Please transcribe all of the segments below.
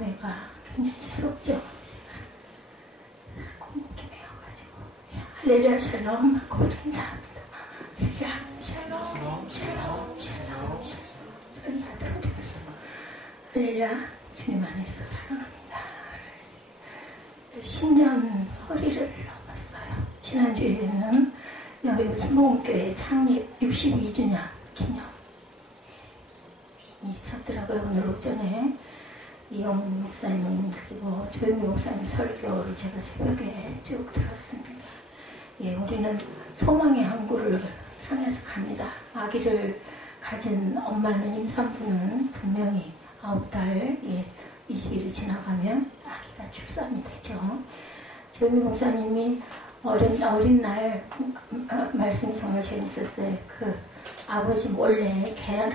감회가 굉장히 새롭죠. 제가 공복에 매어가지고 할렐루야 샬롬 하고 인사합니다. 할렐루야 샬롬 샬롬 샬롬 소리 아들 어디 갔어? 할렐루야 주님 안에서 사랑합니다. 10년 허리를 넘었어요. 지난주에는 여기 스모음교회 창립 62주년 기념이 있었더라고요. 오늘 오전에 이영훈 목사님 그리고 조영미 목사님 설교를 제가 새벽에 쭉 들었습니다. 예, 우리는 소망의 항구를 향해서 갑니다. 아기를 가진 엄마는 임산부는 분명히 9달 20일이 지나가면 아기가 출산이 되죠. 조영미 목사님이 어린 날 말씀이 정말 재밌었어요. 그 아버지 몰래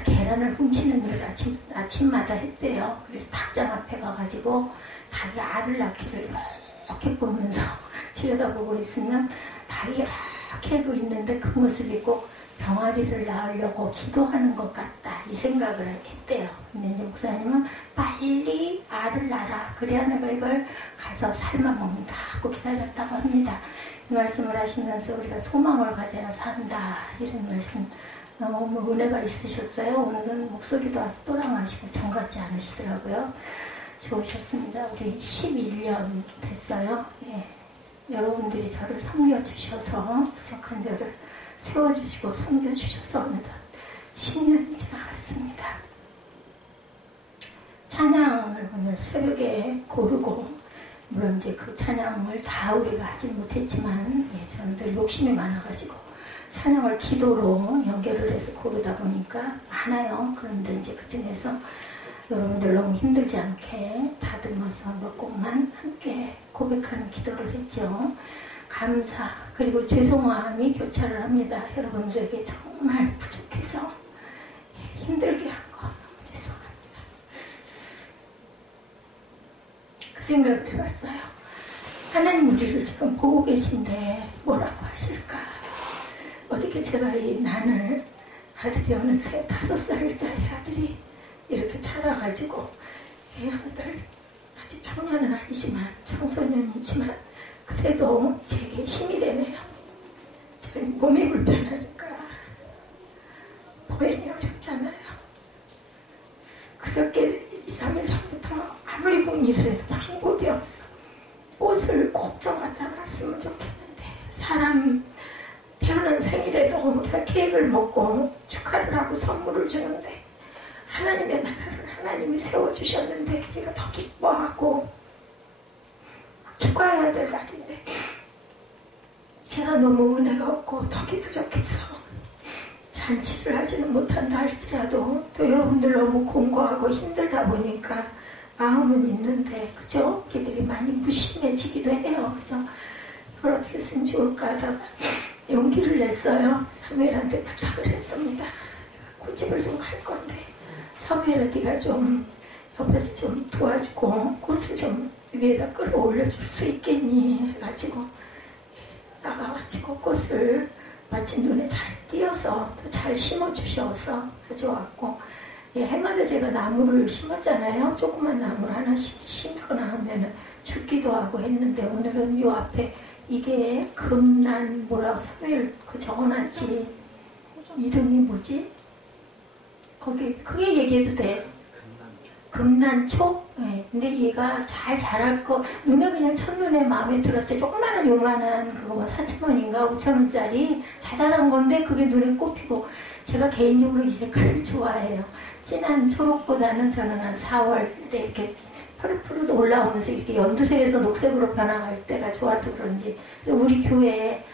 계란을 훔치는 일을 아침마다 했대요. 그래서 닭장 앞에 가가지고 닭이 알을 낳기를 이렇게 보면서 들여다보고 있으면 닭이 이렇게 하고 있는데 그 모습이 꼭 병아리를 낳으려고 기도하는 것 같다 이 생각을 했대요. 근데 이제 목사님은 빨리 알을 낳아라 그래야 내가 이걸 가서 삶아 먹는다 하고 기다렸다고 합니다. 이 말씀을 하시면서 우리가 소망을 가져야 산다 이런 말씀 너무 은혜가 있으셨어요. 오늘은 목소리도 아주 또랑하시고 정 같지 않으시더라고요. 좋으셨습니다. 우리 11년 됐어요. 예. 여러분들이 저를 섬겨주셔서 부족한 저를 세워주시고 섬겨주셔서 어느덧 10년이 지나갔습니다. 찬양을 오늘 새벽에 고르고 물론 이제 그 찬양을 다 우리가 하지 못했지만 저는 늘 욕심이 많아가지고 찬양을 기도로 연결을 해서 고르다 보니까 많아요. 그런데 이제 그 중에서 여러분들 너무 힘들지 않게 다듬어서 몇 곡만 함께 고백하는 기도를 했죠. 감사 그리고 죄송함이 교차를 합니다. 여러분들에게 정말 부족해서 힘들게 한 거 너무 죄송합니다. 그 생각을 해봤어요. 하나님 우리를 지금 보고 계신데 뭐라고 하실까? 어저께 제가 이 난을 아들이 어느새 5살짜리 아들이 이렇게 자라가지고 아들 아직 청년은 아니지만 청소년이지만 그래도 제게 힘이 되네요. 제 몸이 불편하니까 보행이 어렵잖아요. 그저께 2, 3일 전부터 아무리 궁리를 해도 방법이 없어. 옷을 꼭 정하다 놨으면 좋겠는데 사람 태어난 생일에도 우리가 케이크를 먹고 축하를 하고 선물을 주는데 하나님의 나라를 하나님이 세워주셨는데 우리가 더 기뻐하고 기뻐해야 될 날인데 제가 너무 은혜가 없고 덕이 부족해서 잔치를 하지는 못한다 할지라도 또 여러분들 너무 공고하고 힘들다 보니까 마음은 있는데 그죠? 우리들이 많이 무심해지기도 해요. 그죠? 이걸 어떻게 쓰면 좋을까 하다가 용기를 냈어요. 사무엘한테 부탁을 했습니다. 꽃집을 좀 갈 건데 사무엘아 네가 좀 옆에서 좀 도와주고 꽃을 좀 위에다 끌어올려줄 수 있겠니? 해가지고 나가가지고 꽃을 마침 눈에 잘 띄어서 또 잘 심어주셔서 가져왔고 해마다 제가 나무를 심었잖아요. 조그만 나무를 하나씩 심거나 하면 죽기도 하고 했는데 오늘은 요 앞에 이게 금난 뭐라고 사무엘 그 적어놨지 이름이 뭐지? 거기 크게 얘기해도 돼. 금난초? 네. 근데 얘가 잘 자랄 거 눈에 그냥 첫눈에 마음에 들었어요. 조그마한 요만한 그거 뭐 4,000원인가 5,000원짜리 자잘한 건데 그게 눈에 꼽히고 제가 개인적으로 이 색깔을 좋아해요. 진한 초록보다는 저는 한 4월에 이렇게 푸르푸르 올라오면서 이렇게 연두색에서 녹색으로 변화할 때가 좋아서 그런지 우리 교회에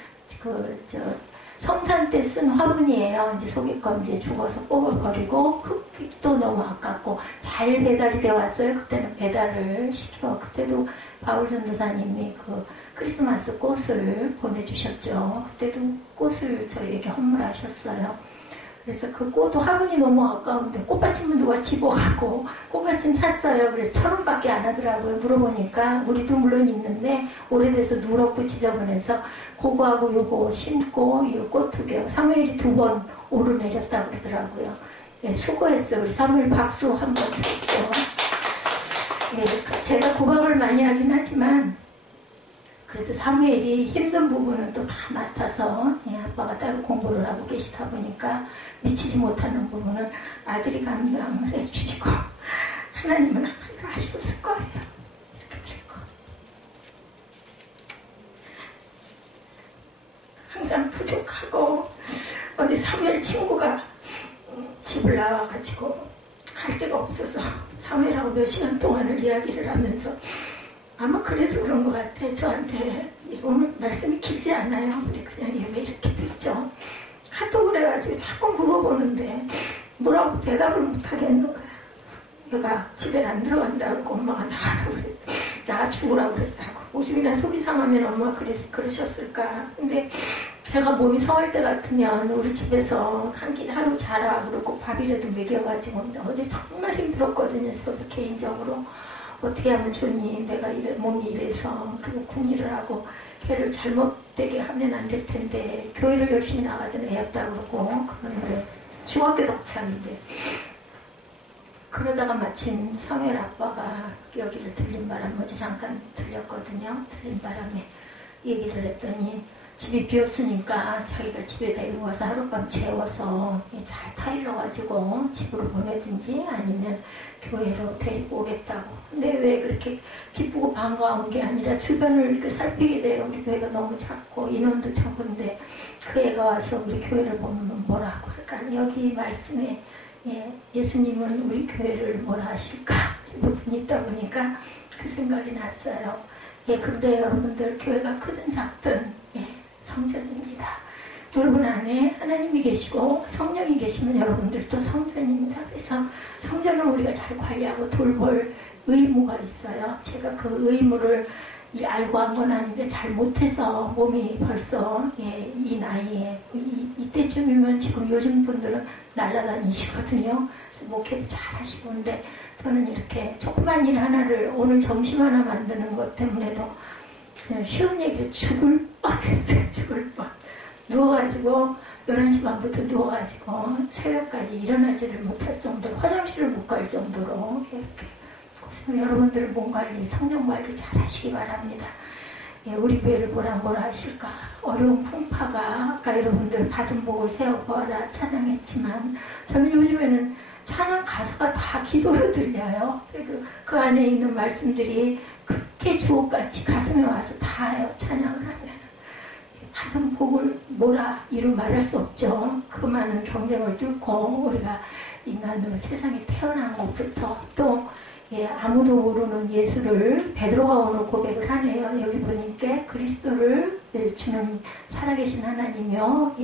성탄 때 쓴 화분이에요. 이제 속에 거 이제 죽어서 뽑아버리고 흙도 너무 아깝고 잘 배달이 되어 왔어요. 그때는 배달을 시켜. 그때도 바울 전도사님이 그 크리스마스 꽃을 보내주셨죠. 그때도 꽃을 저희에게 헌물하셨어요. 그래서 그 꽃 화분이 너무 아까운데 꽃받침은 누가 집어가고 꽃받침 샀어요. 그래서 1,000원밖에 안 하더라고요. 물어보니까 우리도 물론 있는데 오래돼서 누렇고 지저분해서 그거하고 요거 심고 이 꽃 2개 사무엘이 2번 오르내렸다고 그러더라고요. 네, 수고했어요. 우리 사무엘 박수 한번 쳤죠. 예, 제가 고박을 많이 하긴 하지만 그래도 사무엘이 힘든 부분은 또 다 맡아서 예, 아빠가 따로 공부를 하고 계시다 보니까 미치지 못하는 부분은 아들이 감당을 해주시고 하나님은 아마 이거 하셨을 거예요. 이렇게 되고 항상 부족하고 어디 사무엘 친구가 집을 나와가지고 갈 데가 없어서 사무엘하고 몇 시간 동안을 이야기를 하면서 아마 그래서 그런 것 같아. 저한테 오늘 말씀이 길지 않아요. 우리 그냥 예배 이렇게 듣죠. 하도 그래가지고 자꾸 물어보는데 뭐라고 대답을 못하겠는 거야. 얘가 집에 안 들어간다고 엄마가 나가라고 그랬다. 나가 죽으라고 그랬다고. 오죽이나 속이 상하면 엄마가 그러셨을까. 근데 제가 몸이 성할 때 같으면 우리 집에서 한 끼 하루 자라 그러고 밥이라도 먹여가지고 어제 정말 힘들었거든요. 저도 개인적으로. 어떻게 하면 좋니? 내가 몸이 이래서 그리고 군일을 하고 걔를 잘못되게 하면 안 될 텐데 교회를 열심히 나가던 애였다 그러고 그런데 중학교 동창인데 그러다가 마침 사무엘 아빠가 여기를 들린 바람 어제 잠깐 들렸거든요. 들린 바람에 얘기를 했더니 집이 비었으니까 자기가 집에 데리고 와서 하룻밤 재워서 잘 타일러가지고 집으로 보내든지 아니면 교회로 데리고 오겠다고. 근데 왜 그렇게 기쁘고 반가운 게 아니라 주변을 이렇게 살피게 돼요. 우리 교회가 너무 작고 인원도 적은데 그 애가 와서 우리 교회를 보면 뭐라고 할까. 여기 말씀에 예수님은 우리 교회를 뭐라 하실까 이 부분이 있다 보니까 그 생각이 났어요. 근데 여러분들 교회가 크든 작든 성전입니다. 여러분 안에 하나님이 계시고 성령이 계시면 여러분들도 성전입니다. 그래서 성전을 우리가 잘 관리하고 돌볼 의무가 있어요. 제가 그 의무를 알고 한 건 아닌데 잘 못해서 몸이 벌써 이 나이에 이때쯤이면 지금 요즘 분들은 날아다니시거든요. 그래서 목회도 잘 하시고 근데 저는 이렇게 조그만 일 하나를 오늘 점심 하나 만드는 것 때문에도 그냥 쉬운 얘기를 죽을 뻔했어요. 죽을 뻔. 누워가지고 11시 반부터 누워가지고 새벽까지 일어나지를 못할 정도로 화장실을 못 갈 정도로 이렇게 고생. 여러분들 몸 관리, 성령 관리 잘 하시기 바랍니다. 우리 교회를 뭐라 하실까. 어려운 풍파가 아까 여러분들 받은 복을 세워보아라 찬양했지만 저는 요즘에는 찬양 가사가 다 기도로 들려요. 그리고 그 안에 있는 말씀들이 그렇게 주옥같이 가슴에 와서 닿아요. 찬양을 하면. 받은 복을 뭐라 이루 말할 수 없죠. 그 많은 경쟁을 뚫고 우리가 인간으로 세상에 태어난 것부터 또 아무도 모르는 예수를 베드로가 오늘 고백을 하네요. 여기 보니까 그리스도를 주는 살아계신 하나님이요.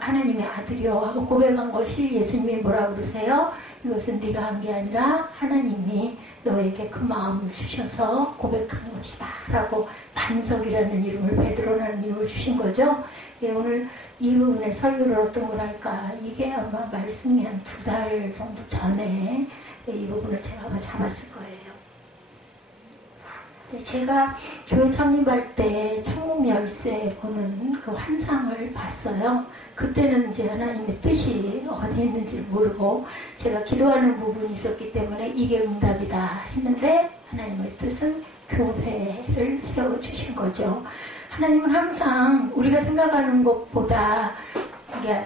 하나님의 아들이요 하고 고백한 것이 예수님이 뭐라고 그러세요? 이것은 네가 한 게 아니라 하나님이 너에게 그 마음을 주셔서 고백한 것이다 라고 반석이라는 이름을 베드로라는 이름을 주신 거죠. 오늘 이 부분의 설교를 어떤 걸 할까. 이게 아마 말씀이 한 2달 정도 전에 이 부분을 제가 아마 잡았을 거예요. 제가 교회 창립할 때 천국 열쇠 보는 그 환상을 봤어요. 그때는 이제 하나님의 뜻이 어디 있는지 모르고 제가 기도하는 부분이 있었기 때문에 이게 응답이다 했는데 하나님의 뜻은 교회를 세워주신 거죠. 하나님은 항상 우리가 생각하는 것보다 이게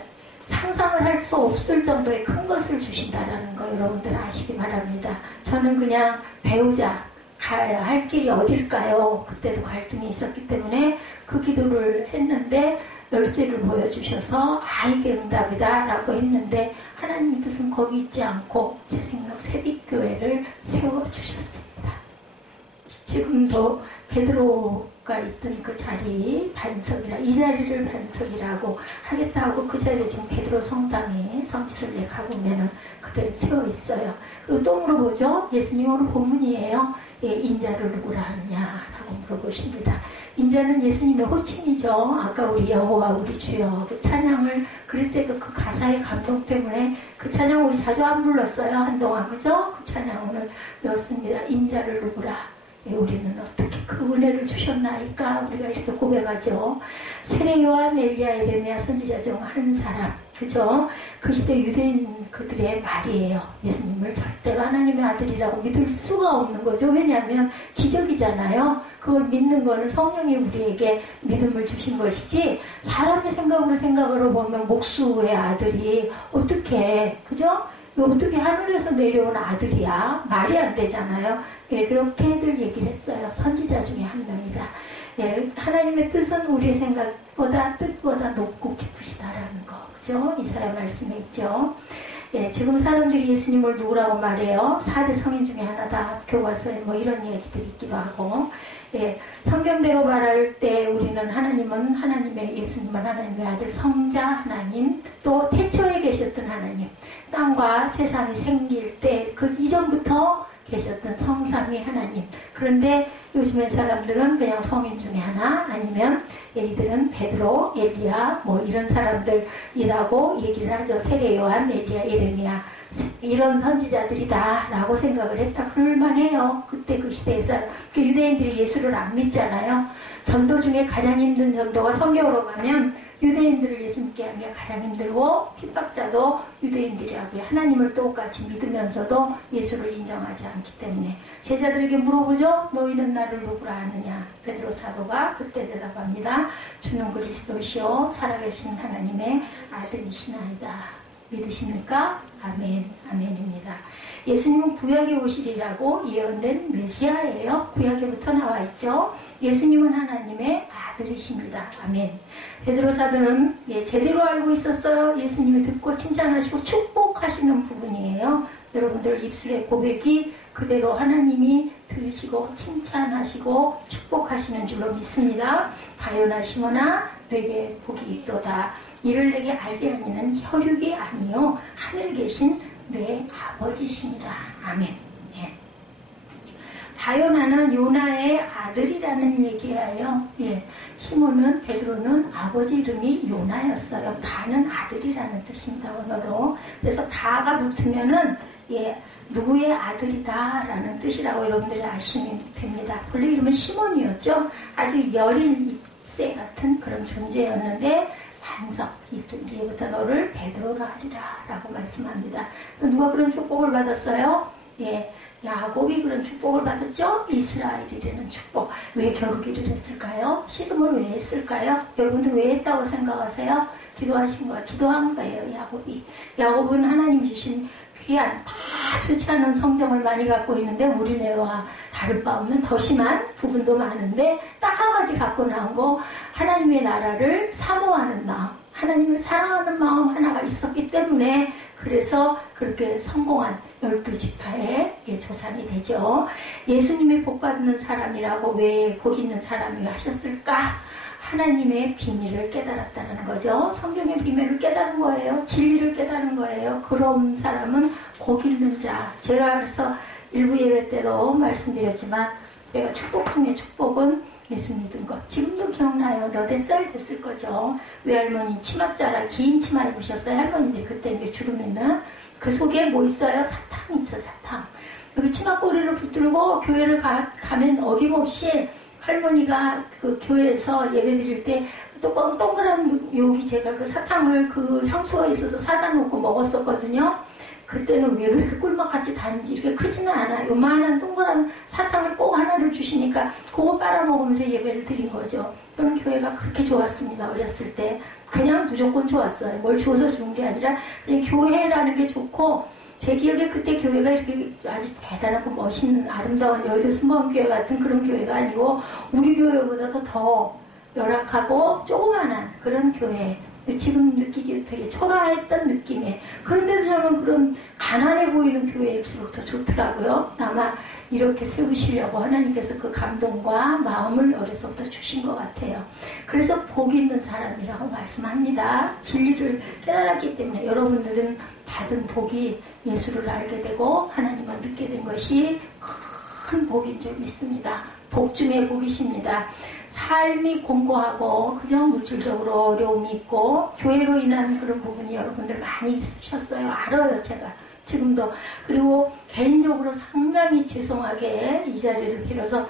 상상을 할 수 없을 정도의 큰 것을 주신다라는 거 여러분들 아시기 바랍니다. 저는 그냥 배우자 가야 할 길이 어딜까요? 그때도 갈등이 있었기 때문에 그 기도를 했는데 열쇠를 보여주셔서 이게 응답이다 라고 했는데 하나님의 뜻은 거기 있지 않고 새생명 새빛교회를 세워주셨습니다. 지금도 베드로가 있던 그 자리 반석이라 이 자리를 반석이라고 하겠다고 그 자리에 지금 베드로 성당에 성지순례 가보면은 그대로 세워 있어요. 그리고 또 물어보죠. 예수님 오늘 본문이에요. 인자를 누구라 하느냐라고 물어보십니다. 인자는 예수님의 호칭이죠. 아까 우리 여호와 우리 주여 그 찬양을 그리스도의 그 가사의 감동 때문에 그 찬양 우리 자주 안 불렀어요. 한동안 그죠? 그 찬양 오늘 넣었습니다. 인자를 누구라. 우리는 어떻게 그 은혜를 주셨나이까 우리가 이렇게 고백하죠. 세례 요한 엘리야 에레미야 선지자 중 한 사람 그죠? 그 시대 유대인 그들의 말이에요. 예수님을 절대로 하나님의 아들이라고 믿을 수가 없는 거죠. 왜냐하면 기적이잖아요. 그걸 믿는 거는 성령이 우리에게 믿음을 주신 것이지, 사람의 생각으로 보면 목수의 아들이 어떻게, 그죠? 어떻게 하늘에서 내려온 아들이야? 말이 안 되잖아요. 예, 그렇게들 얘기를 했어요. 선지자 중에 한 명이다. 예, 하나님의 뜻은 우리의 뜻보다 높고 깊으시다라는 거. 그죠? 이사야 말씀에 있죠. 예, 지금 사람들이 예수님을 누구라고 말해요? 4대 성인 중에 하나다. 교과서에 뭐 이런 얘기들이 있기도 하고. 예, 성경대로 말할 때 우리는 예수님은 하나님의 아들, 성자 하나님, 또 태초에 계셨던 하나님, 땅과 세상이 생길 때 그 이전부터 계셨던 성삼위 하나님. 그런데 요즘의 사람들은 그냥 성인 중에 하나, 아니면 이들은 베드로, 엘리야 뭐 이런 사람들이라고 얘기를 하죠. 세례 요한, 엘리야, 예레미야 이런 선지자들이다 라고 생각을 했다. 그럴만해요. 그때 그 시대에서 유대인들이 예수를 안 믿잖아요. 전도 중에 가장 힘든 전도가 성경으로 가면 유대인들을 예수 믿게 하는 게 가장 힘들고, 핍박자도 유대인들이라고요. 하나님을 똑같이 믿으면서도 예수를 인정하지 않기 때문에 제자들에게 물어보죠. 너희는 나를 누구라 하느냐? 베드로 사도가 그때 대답합니다. 주는 그리스도시요 살아계신 하나님의 아들이시나이다. 믿으십니까? 아멘, 아멘입니다. 예수님은 구약에 오시리라고 예언된 메시아예요. 구약에부터 나와 있죠. 예수님은 하나님의 아들이십니다. 아멘. 베드로 사도는 제대로 알고 있었어요. 예수님이 듣고 칭찬하시고 축복하시는 부분이에요. 여러분들 입술의 고백이 그대로 하나님이 들으시고 칭찬하시고 축복하시는 줄로 믿습니다. 바요나 시모나 내게 복이 있도다. 이를 내게 알게 하니는 혈육이 아니요 하늘에 계신 내 아버지십니다. 아멘. 예. 바요나는 요나의 아들이라는 얘기예요. 예. 시몬은, 베드로는 아버지 이름이 요나였어요. 바는 아들이라는 뜻입니다. 언어로. 그래서 바가 붙으면은 누구의 아들이다라는 뜻이라고 여러분들이 아시면 됩니다. 본래 이름은 시몬이었죠. 아주 여린 잎새 같은 그런 존재였는데 반석, 이제부터 너를 베드로라 하리라 라고 말씀합니다. 누가 그런 축복을 받았어요? 예, 야곱이 그런 축복을 받았죠? 이스라엘이라는 축복. 왜 겨루기를 했을까요? 씨름을 왜 했을까요? 여러분들 왜 했다고 생각하세요? 기도하신 거야. 기도한 거예요, 야곱이. 야곱은 하나님 주신 귀한, 다 좋지 않은 성정을 많이 갖고 있는데 우리네와 다를 바 없는 더 심한 부분도 많은데 딱 한 가지 갖고 나온 거, 하나님의 나라를 사모하는 마음, 하나님을 사랑하는 마음 하나가 있었기 때문에 그래서 그렇게 성공한 12지파의 조상이 되죠. 예수님의 복받는 사람이라고 왜 복 있는 사람이 하셨을까? 하나님의 비밀을 깨달았다는 거죠. 성경의 비밀을 깨달은 거예요. 진리를 깨달은 거예요. 그런 사람은 복 있는 자. 제가 그래서 일부 예배 때도 말씀드렸지만 내가 축복 중에 축복은 예수 믿은 것. 지금도 기억나요. 너 4살 됐을 거죠. 외할머니 치맛자라 긴 치마 입으셨어요. 할머니들 그때 이제 주름 있는. 그 속에 뭐 있어요? 사탕이 있어, 사탕. 여기 치맛꼬리를 붙들고 교회를 가면 어김없이 할머니가 그 교회에서 예배 드릴 때 동그란 여기 제가 그 사탕을 그 향수가 있어서 사다 놓고 먹었었거든요. 그때는 왜 그렇게 꿀맛같이 다른지 이렇게 크지는 않아요. 요만한 동그란 사탕을 꼭 하나를 주시니까 그거 빨아먹으면서 예배를 드린 거죠. 저는 교회가 그렇게 좋았습니다. 어렸을 때. 그냥 무조건 좋았어요. 뭘 줘서 좋은 게 아니라 그냥 교회라는 게 좋고, 제 기억에 그때 교회가 이렇게 아주 대단하고 멋있는 아름다운 여의도 순복음교회 같은 그런 교회가 아니고 우리 교회보다도 더 열악하고 조그만한 그런 교회. 지금 느끼기 되게 초라했던 느낌에, 그런데도 저는 그런 가난해 보이는 교회일수록 더 좋더라고요. 아마 이렇게 세우시려고 하나님께서 그 감동과 마음을 어려서부터 주신 것 같아요. 그래서 복 있는 사람이라고 말씀합니다. 진리를 깨달았기 때문에 여러분들은 받은 복이 예수를 알게 되고 하나님을 믿게 된 것이 큰 복인 줄 믿습니다. 복 중에 복이십니다. 삶이 공고하고 그저 물질적으로 어려움이 있고 교회로 인한 그런 부분이 여러분들 많이 있으셨어요. 알아요, 제가. 지금도. 그리고 개인적으로 상당히 죄송하게 이 자리를 빌어서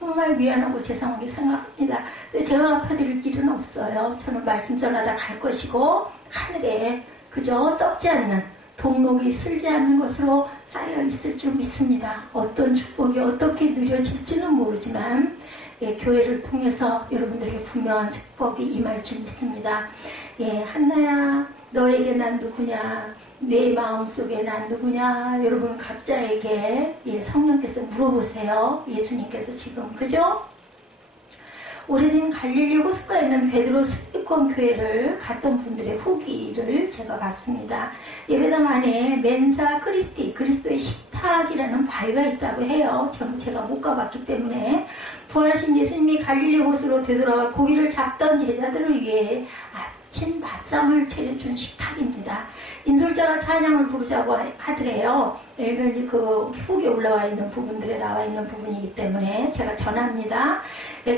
정말 미안하고 죄송하게 생각합니다. 근데 제가 갚아드릴 길은 없어요. 저는 말씀 전하다 갈 것이고 하늘에 그저 썩지 않는 동록이 슬지 않는 것으로 쌓여 있을 줄 믿습니다. 어떤 축복이 어떻게 누려질지는 모르지만 예, 교회를 통해서 여러분들에게 분명한 축복이 임할 줄 믿습니다. 예, 한나야 너에게 난 누구냐, 내 마음속에 난 누구냐, 여러분 각자에게 예, 성령께서 물어보세요. 예수님께서 지금 그죠? 오래전 갈릴리 호숫가에 있는 베드로 수비권 교회를 갔던 분들의 후기를 제가 봤습니다. 예배당 안에 멘사 크리스티, 그리스도의 식탁이라는 바위가 있다고 해요. 제가 못 가봤기 때문에 부활하신 예수님이 갈릴리 호수로 되돌아와 고기를 잡던 제자들을 위해 아침 밥상을 차려준 식탁입니다. 인솔자가 찬양을 부르자고 하더래요. 이건 이제 그 후기에 올라와 있는 부분들에 나와 있는 부분이기 때문에 제가 전합니다.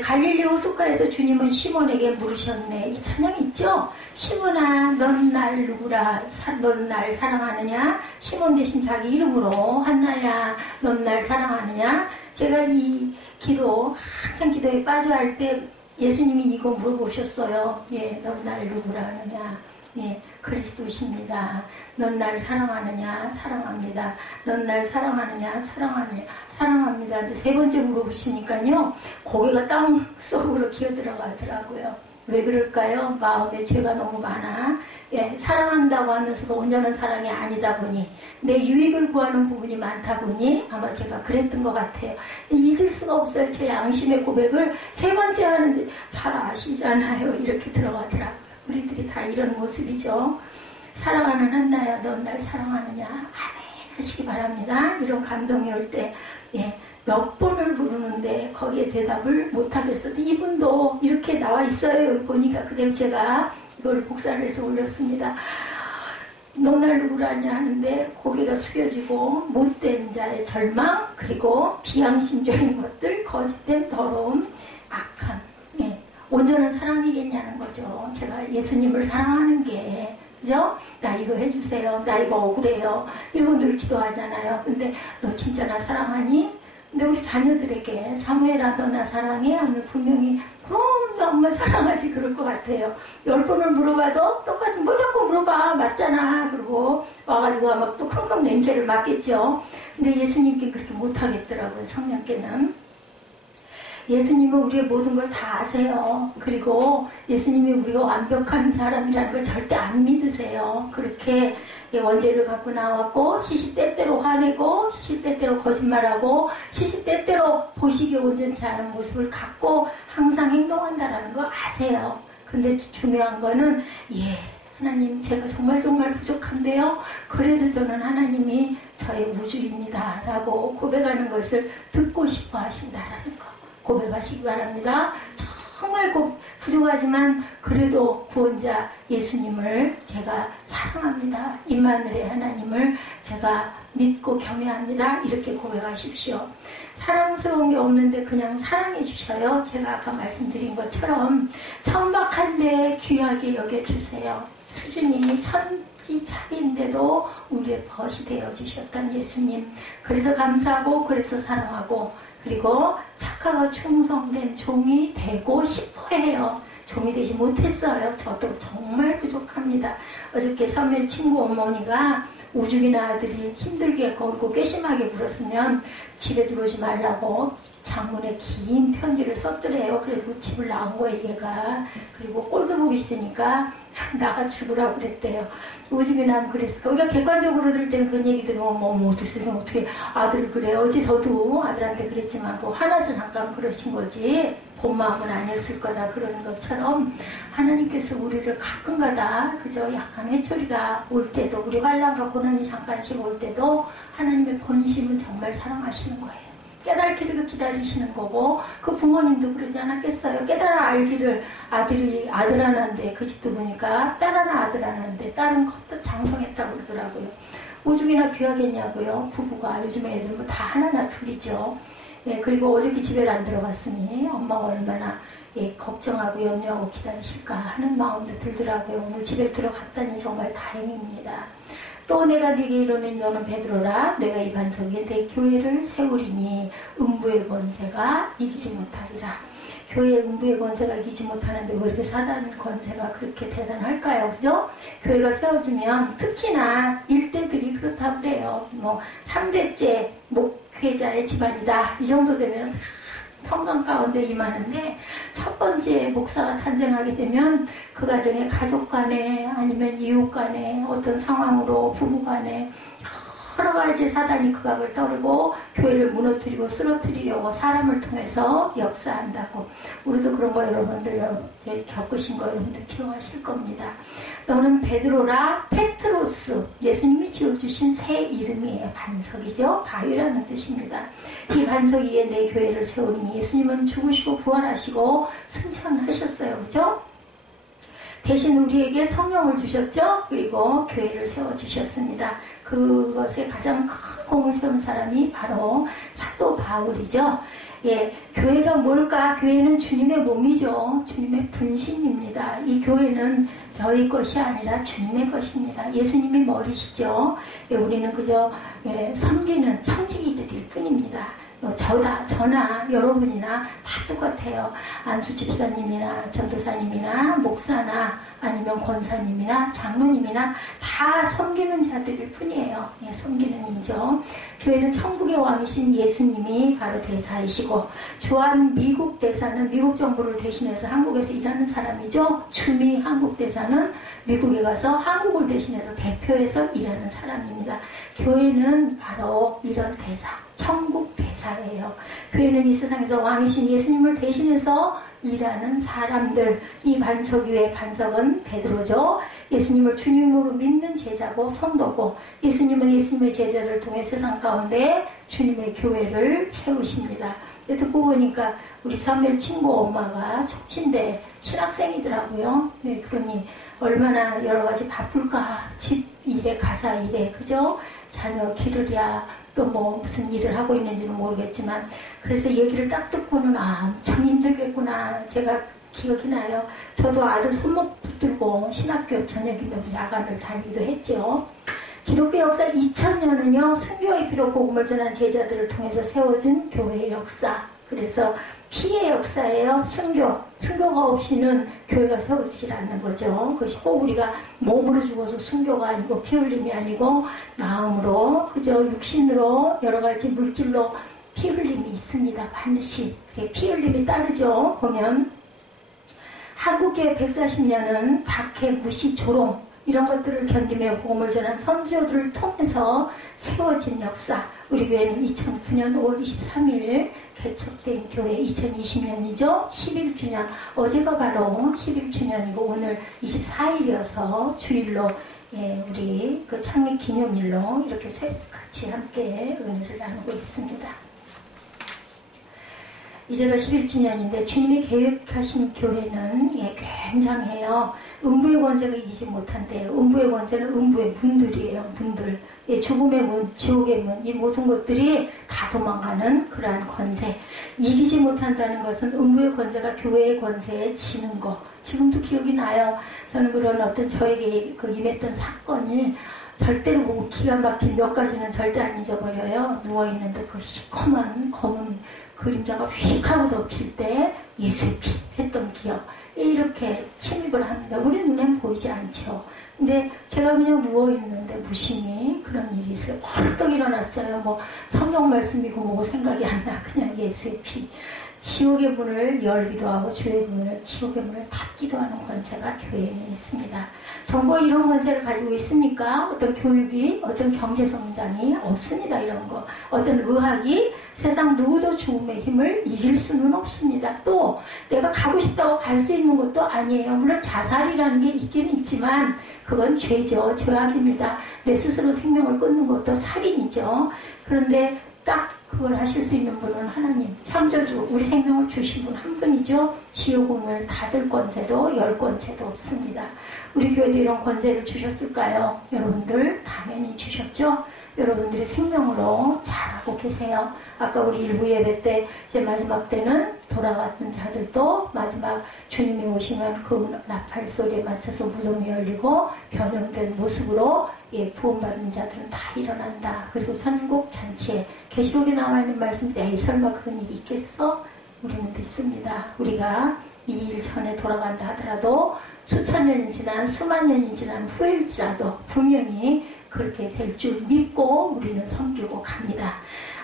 갈릴리 호숫가에서 주님은 시몬에게 물으셨네. 이 찬양 있죠? 시몬아, 넌 날 누구라? 넌 날 사랑하느냐? 시몬 대신 자기 이름으로 한나야, 넌 날 사랑하느냐? 제가 이 기도, 한참 기도에 빠져 할 때 예수님이 이거 물어보셨어요. 예, 넌 날 누구라 하느냐? 예, 그리스도십니다. 넌 날 사랑하느냐? 사랑합니다. 넌 날 사랑하느냐? 사랑하느냐? 사랑합니다. 근데 세 번째 물어보시니까요, 고개가 땅속으로 기어 들어가더라고요. 왜 그럴까요? 마음에 죄가 너무 많아. 예, 사랑한다고 하면서도 온전한 사랑이 아니다 보니, 내 유익을 구하는 부분이 많다 보니 아마 제가 그랬던 것 같아요. 잊을 수가 없어요. 제 양심의 고백을 세 번째 하는데 잘 아시잖아요. 이렇게 들어가더라고요. 우리들이 다 이런 모습이죠. 사랑하는 한나야, 넌 날 사랑하느냐? 아멘 하시기 바랍니다. 이런 감동이 올 때 예, 몇 번을 부르는데 거기에 대답을 못하겠어도 이분도 이렇게 나와 있어요. 보니까 그대로 제가 이걸 복사를 해서 올렸습니다. 너 날 누구라냐 하는데 고개가 숙여지고 못된 자의 절망, 그리고 비양심적인 것들, 거짓된 더러움, 악함, 예, 온전한 사랑이겠냐는 거죠. 제가 예수님을 사랑하는 게, 그죠? 나 이거 해주세요. 나 이거 억울해요. 이런 늘 기도하잖아요. 근데 너 진짜 나 사랑하니? 근데 우리 자녀들에게 사무엘아 너 나 사랑해? 하면 분명히 그럼 나 엄마 사랑하지 그럴 것 같아요. 10번을 물어봐도 똑같이 뭐 자꾸 물어봐 맞잖아. 그리고 와가지고 아마 또 킁킁 냄새를 맡겠죠. 근데 예수님께 그렇게 못하겠더라고요. 성령께는. 예수님은 우리의 모든 걸 다 아세요. 그리고 예수님이 우리가 완벽한 사람이라는 걸 절대 안 믿으세요. 그렇게 원죄를 갖고 나왔고 시시때때로 화내고 시시때때로 거짓말하고 시시때때로 보시기에 온전치 않은 모습을 갖고 항상 행동한다는 거 아세요. 근데 중요한 거는 예, 하나님 제가 정말 부족한데요. 그래도 저는 하나님이 저의 우주입니다 라고 고백하는 것을 듣고 싶어 하신다라는 거 고백하시기 바랍니다. 정말 부족하지만 그래도 구원자 예수님을 제가 사랑합니다. 임마누엘의 하나님을 제가 믿고 경외합니다. 이렇게 고백하십시오. 사랑스러운 게 없는데 그냥 사랑해 주셔요. 제가 아까 말씀드린 것처럼 천박한데 귀하게 여겨주세요. 수준이 천지차비인데도 우리의 벗이 되어주셨던 예수님. 그래서 감사하고 그래서 사랑하고 그리고 착하고 충성된 종이 되고 싶어 해요. 종이 되지 못했어요. 저도 정말 부족합니다. 어저께 선멸 친구 어머니가 오죽이나 아들이 힘들게 걸고 괘씸하게 굴었으면 집에 들어오지 말라고 장문에 긴 편지를 썼더래요. 그리고 집을 나온 거예요, 얘가. 그리고 꼴도 보기 싫으니까 나가 죽으라고 그랬대요. 오죽이나 그랬을까. 우리가 객관적으로 들을 때는 그런 얘기 들으면 어떻게 아들을 그래요. 어제 저도 아들한테 그랬지만 화나서 잠깐 그러신 거지 본 마음은 아니었을 거다 그러는 것처럼 하나님께서 우리를 가끔가다 그저 약간 회초리가 올 때도 우리 환난과 고난이 잠깐씩 올 때도 하나님의 본심은 정말 사랑하시는 거예요. 깨닫기를 기다리시는 거고 그 부모님도 그러지 않았겠어요. 깨달아 알기를 아들이 아들 하나인데 그 집도 보니까 딸 하나 아들 하나인데 딸은 컸다 장성했다고 그러더라고요. 오죽이나 귀하겠냐고요. 부부가 요즘에 애들 뭐 다 하나나 둘이죠. 예, 그리고 어저께 집에 안 들어갔으니 엄마가 얼마나 예, 걱정하고 염려하고 기다리실까 하는 마음도 들더라고요. 오늘 집에 들어갔다니 정말 다행입니다. 또 내가 네게 이르노니 너는 베드로라. 내가 이 반석 위에 내 교회를 세우리니 음부의 권세가 이기지 못하리라. 교회의 음부의 권세가 이기지 못하는데 왜 이렇게 사단 권세가 그렇게 대단할까요? 그죠? 교회가 세워지면 특히나 일대들이 그렇다고 그래요. 뭐 3대째 목회자의 집안이다. 이 정도 되면 평강 가운데 임하는데 첫 번째 목사가 탄생하게 되면 그 가정에 가족 간에 아니면 이웃 간에 어떤 상황으로 부부 간에 여러 가지 사단이 그 각을 떨고 교회를 무너뜨리고 쓰러뜨리려고 사람을 통해서 역사한다고. 우리도 그런 거 여러분들 겪으신 거 여러분들 기억하실 겁니다. 너는 베드로라. 페트로스, 예수님이 지어주신 새 이름이에요. 반석이죠. 바위라는 뜻입니다. 이 반석 위에 내 교회를 세우니 예수님은 죽으시고 부활하시고 승천하셨어요. 그죠? 대신 우리에게 성령을 주셨죠. 그리고 교회를 세워주셨습니다. 그것에 가장 큰 공을 세운 사람이 바로 사도 바울이죠. 예, 교회가 뭘까? 교회는 주님의 몸이죠. 주님의 분신입니다. 이 교회는 저희 것이 아니라 주님의 것입니다. 예수님이 머리시죠. 예, 우리는 그저 섬기는 청지기들일 뿐입니다. 저나 여러분이나 다 똑같아요. 안수 집사님이나 전도사님이나 목사나 아니면 권사님이나 장로님이나 다 섬기는 자들일 뿐이에요. 예, 섬기는 이죠. 교회는 천국의 왕이신 예수님이 바로 대사이시고, 주한 미국 대사는 미국 정부를 대신해서 한국에서 일하는 사람이죠. 주미 한국 대사는 미국에 가서 한국을 대신해서 대표해서 일하는 사람입니다. 교회는 바로 이런 대사, 천국 대사예요. 교회는 이 세상에서 왕이신 예수님을 대신해서 일하는 사람들. 이 반석 위에 반석은 베드로죠. 예수님을 주님으로 믿는 제자고 성도고, 예수님은 예수님의 제자를 통해 세상 가운데 주님의 교회를 세우십니다. 듣고 보니까 우리 사무엘 친구 엄마가 촉신대 신학생이더라고요. 네, 그러니 얼마나 여러 가지 바쁠까. 집 일에 가사 일에, 그죠? 자녀 기르랴, 또 뭐 무슨 일을 하고 있는지는 모르겠지만, 그래서 얘기를 딱 듣고는 엄청 힘들겠구나. 제가 기억이 나요. 저도 아들 손목 붙들고 신학교 저녁이면 야간을 다니기도 했죠. 기독교 역사 2000년은요, 순교의 피로 복음을 전한 제자들을 통해서 세워진 교회의 역사. 그래서 피의 역사예요. 순교가 없이는 교회가 세워지질 않는 거죠. 그것이 꼭 우리가 몸으로 죽어서 순교가 아니고 피 흘림이 아니고 마음으로, 그저 육신으로 여러 가지 물질로 피 흘림이 있습니다. 반드시 피 흘림이 따르죠. 보면 한국의 140년은 박해, 무시, 조롱 이런 것들을 견디며 복음을 전한 선지자들을 통해서 세워진 역사. 우리 교회는 2009년 5월 23일 개척된 교회 2020년이죠. 11주년. 어제가 바로 11주년이고 오늘 24일이어서 주일로, 예, 우리 그 창립 기념일로 이렇게 같이 함께 은혜를 나누고 있습니다. 이제가 11주년인데 주님이 계획하신 교회는, 예, 굉장해요. 음부의 권세가 이기지 못한대요. 음부의 권세는 음부의 문들이에요. 문들. 예, 죽음의 문, 지옥의 문, 이 모든 것들이 다 도망가는 그러한 권세. 이기지 못한다는 것은 음부의 권세가 교회의 권세에 지는 거. 지금도 기억이 나요. 저는 그런 어떤 저에게 그 임했던 사건이 절대로 뭐 기가 막힌 몇 가지는 절대 안 잊어버려요. 누워있는데 그 시커먼 검은 그림자가 휙 하고 덮칠 때 예수의 피 했던 기억. 이렇게 침입을 합니다. 우리 눈엔 보이지 않죠. 근데 제가 그냥 누워있는데 무심히 그런 일이 있어요. 벌떡 일어났어요. 뭐 성경 말씀이고 뭐고 생각이 안 나. 그냥 예수의 피. 지옥의 문을 열기도 하고 지옥의 문을 닫기도 하는 권세가 교회에는 있습니다. 정부가 이런 권세를 가지고 있습니까? 어떤 교육이, 어떤 경제 성장이 없습니다. 이런 거. 어떤 의학이 세상 누구도 죽음의 힘을 이길 수는 없습니다. 또 내가 가고 싶다고 갈 수 있는 것도 아니에요. 물론 자살이라는 게 있기는 있지만 그건 죄죠. 죄악입니다. 내 스스로 생명을 끊는 것도 살인이죠. 그런데 딱 그걸 하실 수 있는 분은 하나님, 창조주, 우리 생명을 주신 분 한 분이죠. 지옥문을 닫을 권세도 열 권세도 없습니다. 우리 교회도 이런 권세를 주셨을까요? 여러분들 당연히 주셨죠. 여러분들이 생명으로 잘하고 계세요. 아까 우리 일부 예배 때 이제 마지막 때는 돌아갔던 자들도 마지막 주님이 오시면 그 나팔 소리에 맞춰서 무덤이 열리고 변형된 모습으로 구원받은 자들은 다 일어난다. 그리고 천국 잔치에 계시록에 나와 있는 말씀인데 에이 설마 그런 일이 있겠어? 우리는 믿습니다. 우리가 이 일 전에 돌아간다 하더라도 수천 년이 지난 수만 년이 지난 후일지라도 분명히 그렇게 될 줄 믿고 우리는 섬기고 갑니다.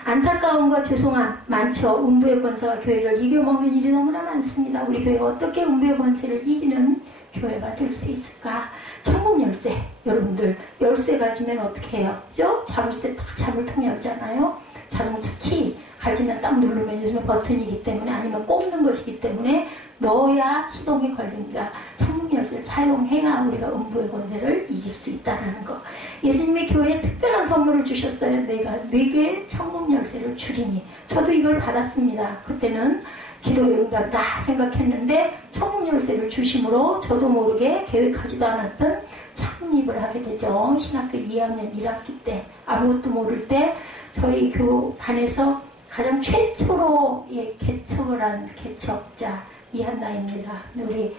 안타까움과 죄송함 많죠. 음부의 권세가 교회를 이겨먹는 일이 너무나 많습니다. 우리 교회가 어떻게 음부의 권세를 이기는 교회가 될 수 있을까? 천국 열쇠, 여러분들 열쇠 가지면 어떻게 해요? 그죠? 자물쇠 딱 잡을 통이 없잖아요. 자동차 키 가지면 딱 누르면 요즘에 버튼이기 때문에 아니면 꼽는 것이기 때문에 넣어야 시동이 걸립니다. 천국 열쇠 사용해야 우리가 음부의 권세를 이길 수 있다는 거. 예수님이 교회에 특별한 선물을 주셨어요. 내가 네게 천국 열쇠를 주리니. 저도 이걸 받았습니다. 그때는 기도의 응답다 생각했는데 천국 열쇠를 주심으로 저도 모르게 계획하지도 않았던 창립을 하게 되죠. 신학교 2학년 1학기 때 아무것도 모를 때 저희 반에서 가장 최초로 개척을 한 개척자 이한나입니다. 우리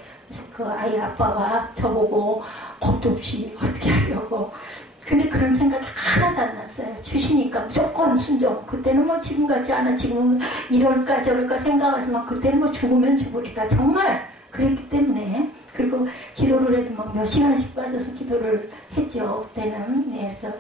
그 아이 아빠가 저보고 겁도 없이 어떻게 하려고. 근데 그런 생각이 하나도 안 났어요. 주시니까 무조건 순종. 그때는 뭐 지금 같지 않아. 지금은 이럴까 저럴까 생각하지만 그때는 뭐 죽으면 죽으리라. 정말 그랬기 때문에. 그리고 기도를 해도 막 몇 시간씩 빠져서 기도를 했죠. 그때는. 네, 그래서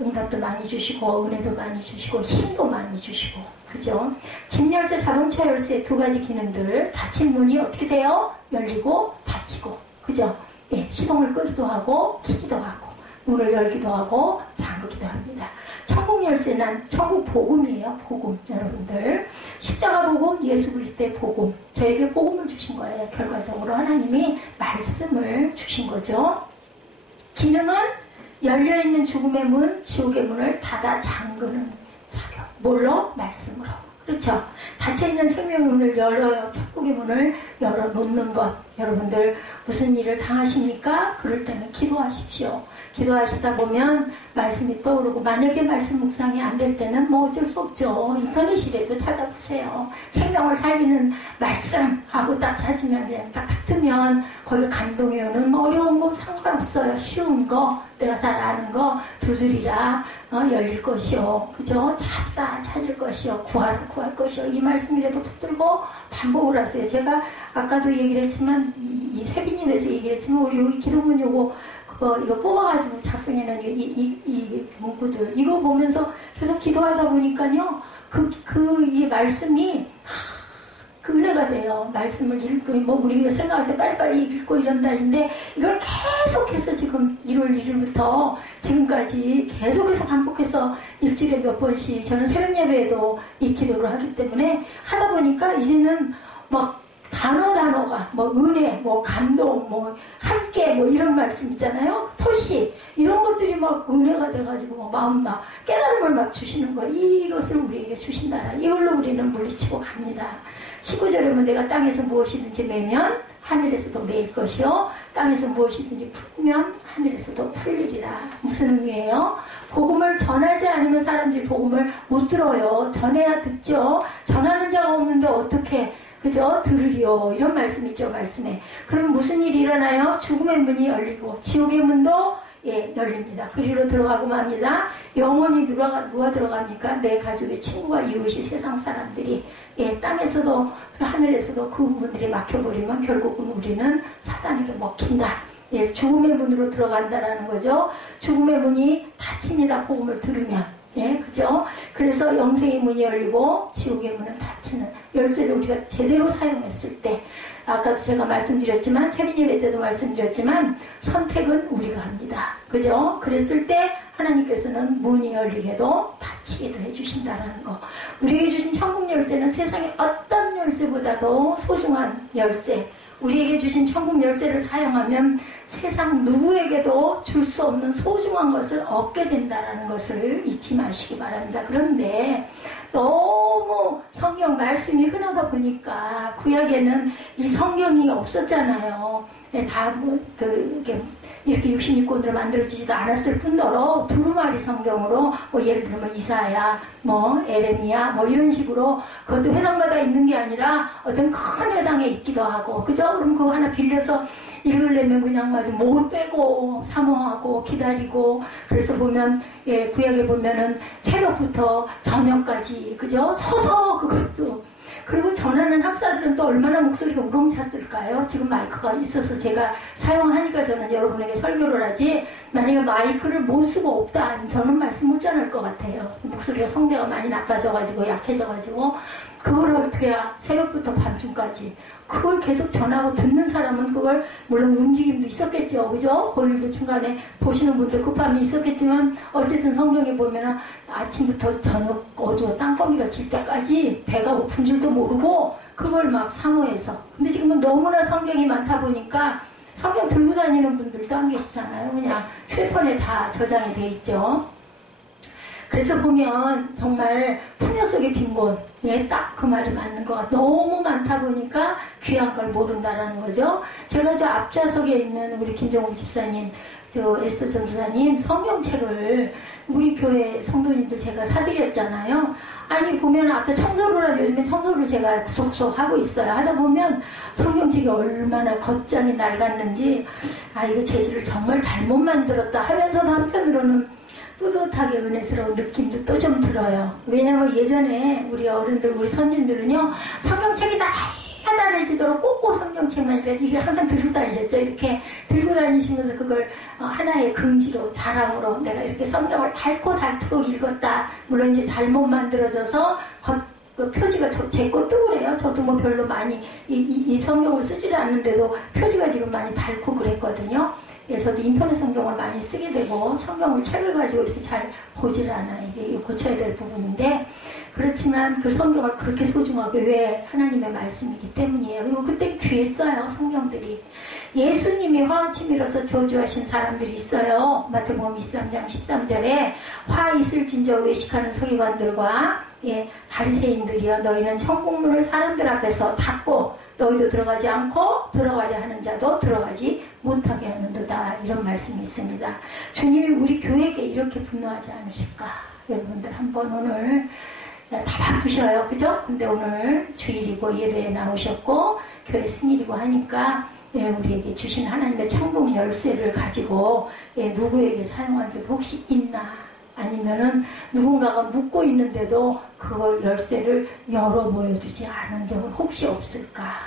응답도 많이 주시고 은혜도 많이 주시고 힘도 많이 주시고. 그죠? 집 열쇠, 자동차 열쇠 두 가지 기능들. 닫힌 문이 어떻게 돼요? 열리고 닫히고. 그죠? 예, 시동을 끄기도 하고 키기도 하고 문을 열기도 하고 잠그기도 합니다. 천국 열쇠는 천국 복음이에요. 복음. 여러분들 십자가 복음, 예수 그리스도의 복음. 저에게 복음을 주신 거예요. 결과적으로 하나님이 말씀을 주신 거죠. 기능은 열려있는 죽음의 문, 지옥의 문을 닫아 잠그는 작용. 뭘로? 말씀으로. 그렇죠. 닫혀있는 생명의 문을 열어요. 천국의 문을 열어놓는 것. 여러분들 무슨 일을 당하십니까? 그럴 때는 기도하십시오. 기도하시다 보면 말씀이 떠오르고 만약에 말씀 묵상이 안 될 때는 뭐 어쩔 수 없죠. 인터넷이라도 찾아보세요. 생명을 살리는 말씀하고 딱 찾으면 그냥 딱 뜨면 거기 감동이 오는 어려운 거 상관없어요. 쉬운 거 내가 잘 아는 거 두드리라 열릴 것이요. 그죠? 찾을 것이요. 구할 것이요. 이 말씀이라도 붙들고 반복을 하세요. 제가 아까도 얘기를 했지만 이 세빈님에서 얘기를 했지만 우리 여기 기도문 이거 뽑아가지고 작성해놓은 이 문구들 이거 보면서 계속 기도하다 보니까요 이 말씀이 그 은혜가 돼요. 말씀을 읽고 뭐 우리가 생각할 때 빨리빨리 읽고 이런다는데 이걸 계속해서 지금 1월 1일부터 지금까지 계속해서 반복해서 일주일에 몇 번씩 저는 새벽 예배에도 이 기도를 하기 때문에 하다 보니까 이제는 막 단어가 뭐 은혜, 뭐 감동, 뭐 함께 뭐 이런 말씀 있잖아요. 토시 이런 것들이 막 은혜가 돼가지고 마음 막 깨달음을 막 주시는 거예요. 이것을 우리에게 주신다. 이걸로 우리는 물리치고 갑니다. 19절에는 내가 땅에서 무엇이든지 매면 하늘에서도 매일 것이요 땅에서 무엇이든지 풀면 하늘에서도 풀리리라. 무슨 의미예요? 복음을 전하지 않으면 사람들이 복음을 못 들어요. 전해야 듣죠. 전하는 자가 없는데 어떻게 그죠? 들으리요. 이런 말씀 있죠. 말씀에. 그러면 무슨 일이 일어나요? 죽음의 문이 열리고 지옥의 문도 열립니다. 그리로 들어가고 맙니다. 영원히 누가 들어갑니까? 내 가족의 친구와 이웃이 세상 사람들이 땅에서도 하늘에서도 그 문들이 막혀버리면 결국은 우리는 사단에게 먹힌다. 죽음의 문으로 들어간다라는 거죠. 죽음의 문이 닫힙니다. 복음을 들으면. 그죠? 그래서 영생의 문이 열리고 지옥의 문은 닫히는 열쇠를 우리가 제대로 사용했을 때 아까도 제가 말씀드렸지만 세빈 예배 때도 말씀드렸지만 선택은 우리가 합니다. 그죠? 그랬을 때 하나님께서는 문이 열리게도 닫히게도 해주신다는 거. 우리에게 주신 천국 열쇠는 세상의 어떤 열쇠보다도 소중한 열쇠. 우리에게 주신 천국 열쇠를 사용하면 세상 누구에게도 줄 수 없는 소중한 것을 얻게 된다는 것을 잊지 마시기 바랍니다. 그런데 너무 성경 말씀이 흔하다 보니까 구약에는 이 성경이 없었잖아요. 다 이렇게 66권으로 만들어지지도 않았을 뿐더러 두루마리 성경으로 뭐 예를 들면 이사야, 뭐 에레미야, 뭐 이런 식으로 그것도 회당마다 있는 게 아니라 어떤 큰 회당에 있기도 하고, 그죠? 그럼 그거 하나 빌려서 읽으려면 그냥 마저 목을 빼고 사모하고 기다리고, 그래서 보면 예, 구약에 보면은 새벽부터 저녁까지, 그죠? 서서 그것도. 그리고 전하는 학사들은 또 얼마나 목소리가 우렁찼을까요? 지금 마이크가 있어서 제가 사용하니까 저는 여러분에게 설교를 하지, 만약에 마이크를 못 쓰고 없다, 저는 말씀 못 전할 것 같아요. 목소리가 성대가 많이 나빠져가지고 약해져가지고, 그걸 어떻게 해야 새벽부터 밤중까지 그걸 계속 전하고 듣는 사람은 그걸 물론 움직임도 있었겠죠, 그죠? 볼일도 중간에 보시는 분들 급함이 있었겠지만 어쨌든 성경에 보면은 아침부터 저녁 어두워 땅거미가 질 때까지 배가 고픈 줄도 모르고 그걸 막 사모해서. 근데 지금은 너무나 성경이 많다 보니까 성경 들고 다니는 분들도 안 계시잖아요. 그냥 휴대폰에 다 저장이 돼 있죠. 그래서 보면 정말 풍요 속의 빈곤, 예, 딱 그 말이 맞는 것 같아요. 너무 많다 보니까 귀한 걸 모른다라는 거죠. 제가 저 앞좌석에 있는 우리 김정욱 집사님, 저 에스더 전도사님 성경책을 우리 교회 성도님들 제가 사드렸잖아요. 아니 보면 앞에 청소를 하죠. 요즘에 청소를 제가 구석구석 하고 있어요. 하다 보면 성경책이 얼마나 겉장이 낡았는지, 아 이거 재질을 정말 잘못 만들었다 하면서도 한편으로는 뿌듯하게 은혜스러운 느낌도 또 좀 들어요. 왜냐면 예전에 우리 어른들, 우리 선진들은요, 성경책이 날아다니도록 꼭꼭 성경책만 이게 항상 들고 다니셨죠. 이렇게 들고 다니시면서 그걸 하나의 긍지로, 자랑으로 내가 이렇게 성경을 닳도록 읽었다. 물론 이제 잘못 만들어져서 그 표지가 제 것도 그래요. 저도 뭐 별로 많이 이 성경을 쓰지를 않는데도 표지가 지금 많이 닳고 그랬거든요. 예, 저도 인터넷 성경을 많이 쓰게 되고 성경을 책을 가지고 이렇게 잘 보질 않아요. 이게 고쳐야 될 부분인데, 그렇지만 그 성경을 그렇게 소중하게, 왜? 하나님의 말씀이기 때문이에요. 그리고 그때 귀했어요, 성경들이. 예수님이 화치밀어서 저주하신 사람들이 있어요. 마태복음 23장 13절에 화 있을진저 외식하는 서기관들과 예, 바리새인들이여, 너희는 천국문을 사람들 앞에서 닫고 너희도 들어가지 않고 들어가려 하는 자도 들어가지 못하게 하는도다. 이런 말씀이 있습니다. 주님이 우리 교회에게 이렇게 분노하지 않으실까? 여러분들 한번 오늘 다 바쁘셔요, 그죠? 근데 오늘 주일이고 예배에 나오셨고 교회 생일이고 하니까 예, 우리에게 주신 하나님의 천국 열쇠를 가지고 예, 누구에게 사용한 적 혹시 있나? 아니면은 누군가가 묻고 있는데도 그걸 열쇠를 열어 보여주지 않은 적은 혹시 없을까?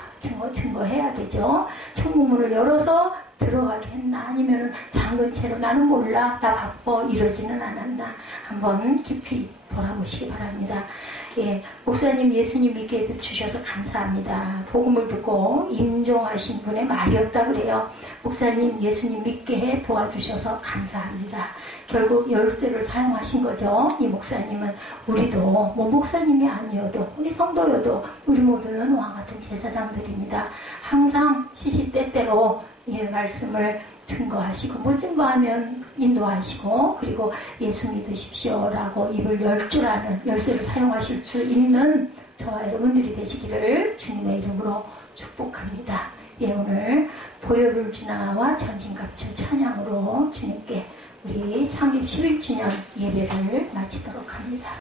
증거해야 되죠. 천국문을 열어서 들어가게 했나? 아니면은 잠근 채로 나는 몰라, 나 바빠, 이러지는 않았나? 한번 깊이 돌아보시기 바랍니다. 예, 목사님 예수님 믿게 해주셔서 감사합니다. 복음을 듣고 임종하신 분의 말이었다 그래요. 목사님 예수님 믿게 해 도와주셔서 감사합니다. 결국 열쇠를 사용하신 거죠. 이 목사님은. 우리도 뭐 목사님이 아니어도 우리 성도여도 우리 모두는 왕 같은 제사장들입니다. 항상 시시때때로 예, 말씀을 증거하시고, 못 증거하면 인도하시고, 그리고 예수 믿으십시오라고 입을 열 줄 아는 열쇠를 사용하실 수 있는 저와 여러분들이 되시기를 주님의 이름으로 축복합니다. 예, 오늘 보혈을 지나와 전신갑주 찬양으로 주님께 우리 창립 11주년 예배를 마치도록 합니다.